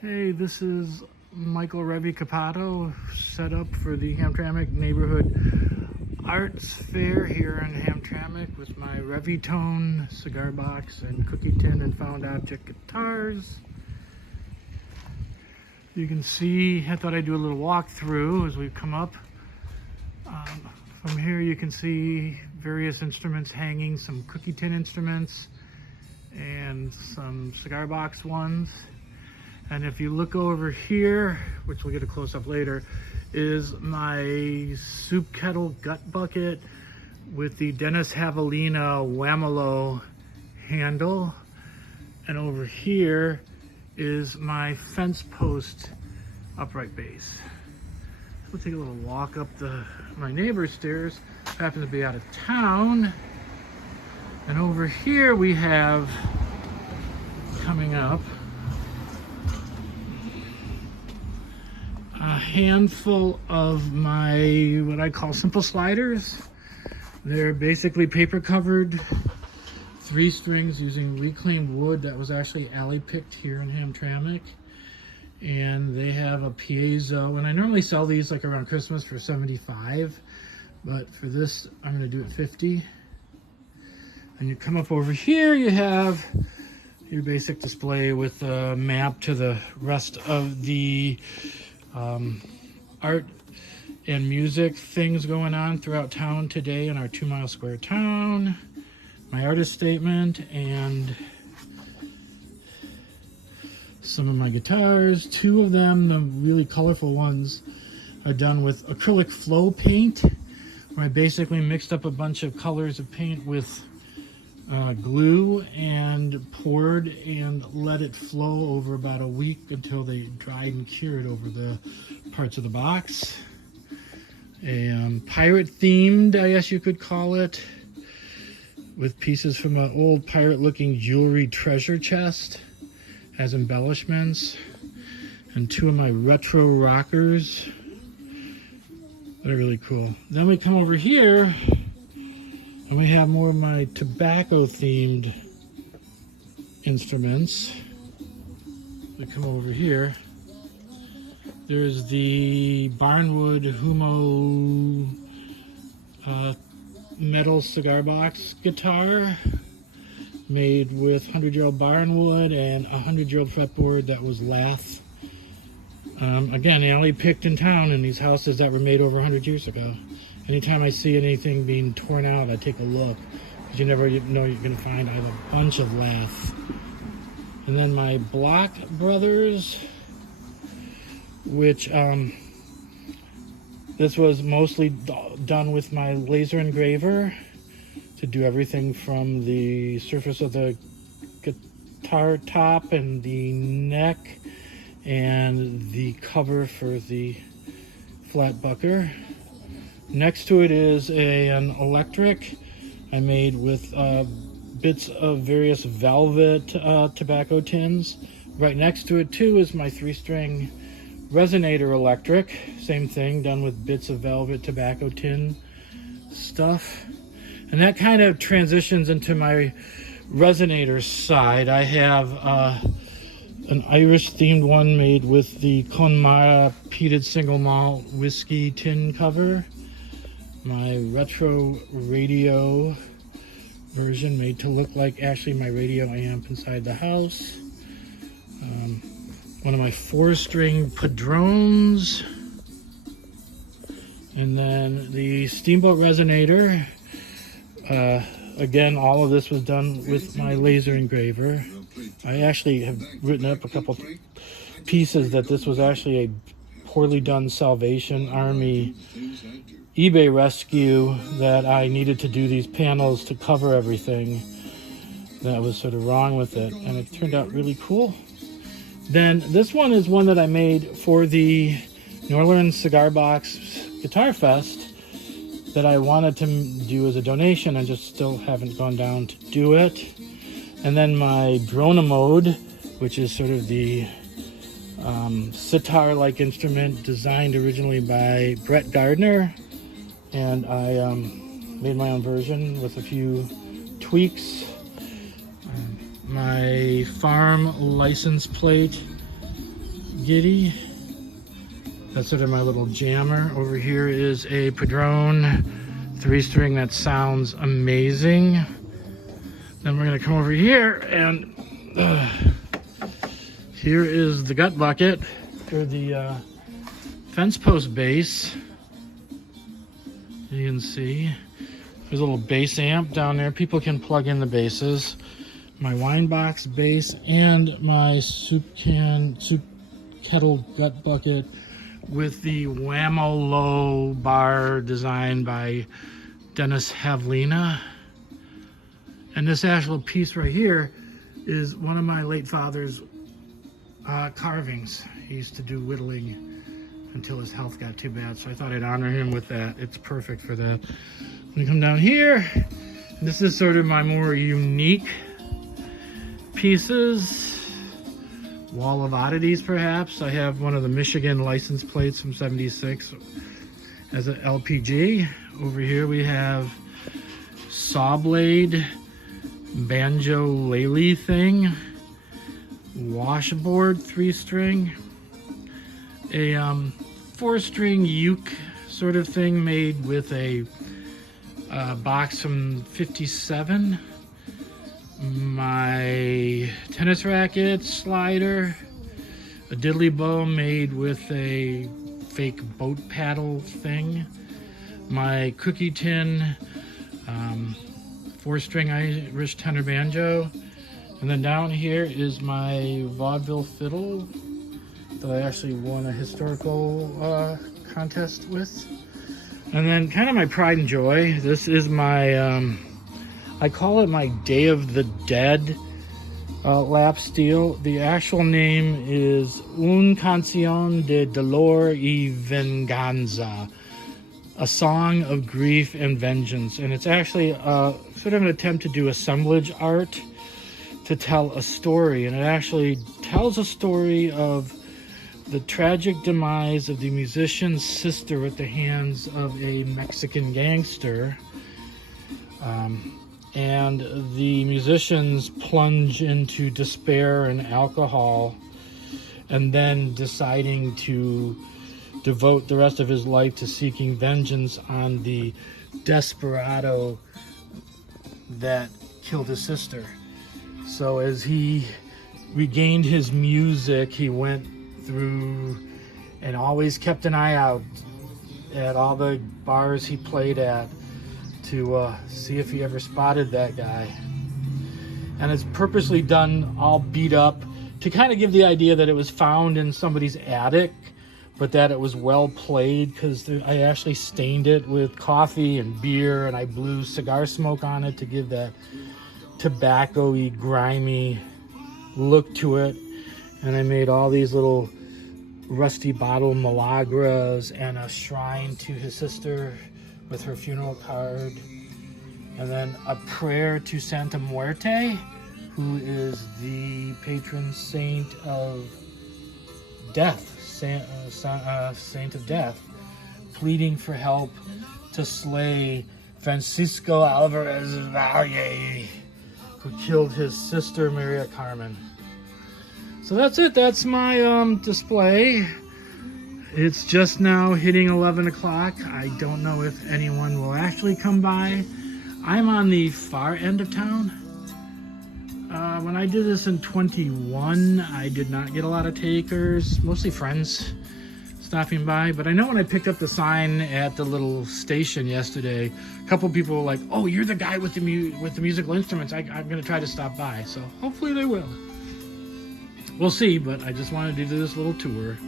Hey, this is Michael Revvytone set up for the Hamtramck Neighborhood Arts Fair here in Hamtramck with my Revvytone cigar box and cookie tin and found object guitars. You can see, I thought I'd do a little walkthrough as we come up. From here you can see various instruments hanging, some cookie tin instruments and some cigar box ones. And if you look over here, which we'll get a close-up later, is my soup kettle gut bucket with the Dennis Javelina Whamelo handle. And over here is my fence post upright bass. We'll take a little walk up my neighbor's stairs. I happen to be out of town. And over here we have, coming up, a handful of my, what I call simple sliders. They're basically paper covered 3 strings using reclaimed wood that was actually alley picked here in Hamtramck. And they have a piezo, and I normally sell these like around Christmas for $75, but for this I'm going to do it $50. And you come up over here, you have your basic display with a map to the rest of the art and music things going on throughout town today in our 2 mile square town, my artist statement, and some of my guitars. 2 of them, the really colorful ones, are done with acrylic flow paint, where I basically mixed up a bunch of colors of paint with glue and poured and let it flow over about a week until they dried and cured over the parts of the box. A pirate themed, I guess you could call it, with pieces from an old pirate looking jewelry treasure chest as embellishments, and 2 of my retro rockers that are really cool. Then we come over here and we have more of my tobacco themed instruments. We come over here. There's the Barnwood Humo metal cigar box guitar made with 100-year-old barnwood and a 100-year-old fretboard that was lath. Again, alley picked in town in these houses that were made over 100 years ago. Anytime I see anything being torn out, I take a look, because you never know you're going to find a bunch of lath. And then my Block Brothers, which this was mostly done with my laser engraver to do everything from the surface of the guitar top and the neck and the cover for the flat bucker. Next to it is an electric I made with bits of various velvet tobacco tins. Right next to it too is my 3-string resonator electric. Same thing, done with bits of velvet tobacco tin stuff. And that kind of transitions into my resonator side. I have an Irish themed one made with the Connemara peated single malt whiskey tin cover. My retro radio version made to look like actually my radio amp inside the house. One of my 4-string padrones. And then the Steamboat resonator. Again, all of this was done with my laser engraver. I actually have written up a couple pieces that this was actually a poorly done Salvation Army eBay rescue, that I needed to do these panels to cover everything that was sort of wrong with it, and it turned out really cool. Then this one is one that I made for the New Orleans Cigar Box Guitar Fest that I wanted to do as a donation and just still haven't gone down to do it. And then my Drona Mode, which is sort of the sitar-like instrument designed originally by Brett Gardner, and I made my own version with a few tweaks. My farm license plate giddy. That's sort of my little jammer. Over here is a Padron 3-string that sounds amazing. Then we're gonna come over here and here is the gut bucket for the fence post bass. You can see there's a little bass amp down there. People can plug in the basses. My wine box bass and my soup kettle gut bucket with the Whammo Low bar designed by Dennis Havlina. And this actual piece right here is one of my late father's carvings. He used to do whittling until his health got too bad, so I thought I'd honor him with that. It's perfect for that. Let me come down here. This is sort of my more unique pieces. Wall of oddities, perhaps. I have one of the Michigan license plates from '76 as an LPG. Over here we have saw blade, banjo lele thing, washboard 3-string, a 4-string uke sort of thing made with a box from '57. My tennis racket slider, a diddly bow made with a fake boat paddle thing, my cookie tin 4-string Irish tenor banjo, and then down here is my vaudeville fiddle that I actually won a historical contest with. And then kind of my pride and joy, this is my I call it my Day of the Dead lap steel. The actual name is Un Canción de Dolor y Venganza, a song of grief and vengeance. And it's actually sort of an attempt to do assemblage art to tell a story. And it actually tells a story of the tragic demise of the musician's sister at the hands of a Mexican gangster. And the musicians plunge into despair and alcohol, and then deciding to devote the rest of his life to seeking vengeance on the desperado that killed his sister. So as he regained his music, he went through and always kept an eye out at all the bars he played at to see if he ever spotted that guy. And it's purposely done all beat up to kind of give the idea that it was found in somebody's attic, but that it was well played, because I actually stained it with coffee and beer, and I blew cigar smoke on it to give that tobacco-y, grimy look to it. And I made all these little rusty bottle milagras and a shrine to his sister with her funeral card, and then a prayer to Santa Muerte, who is the patron saint of death, saint of death, pleading for help to slay Francisco Alvarez Valle, who killed his sister Maria Carmen. So that's it. That's my display. It's just now hitting 11 o'clock. I don't know if anyone will actually come by. I'm on the far end of town. When I did this in 21, I did not get a lot of takers, mostly friends stopping by. But I know when I picked up the sign at the little station yesterday, a couple people were like, "Oh, you're the guy with the musical instruments. I'm going to try to stop by." So hopefully they will. We'll see, but I just wanted to do this little tour.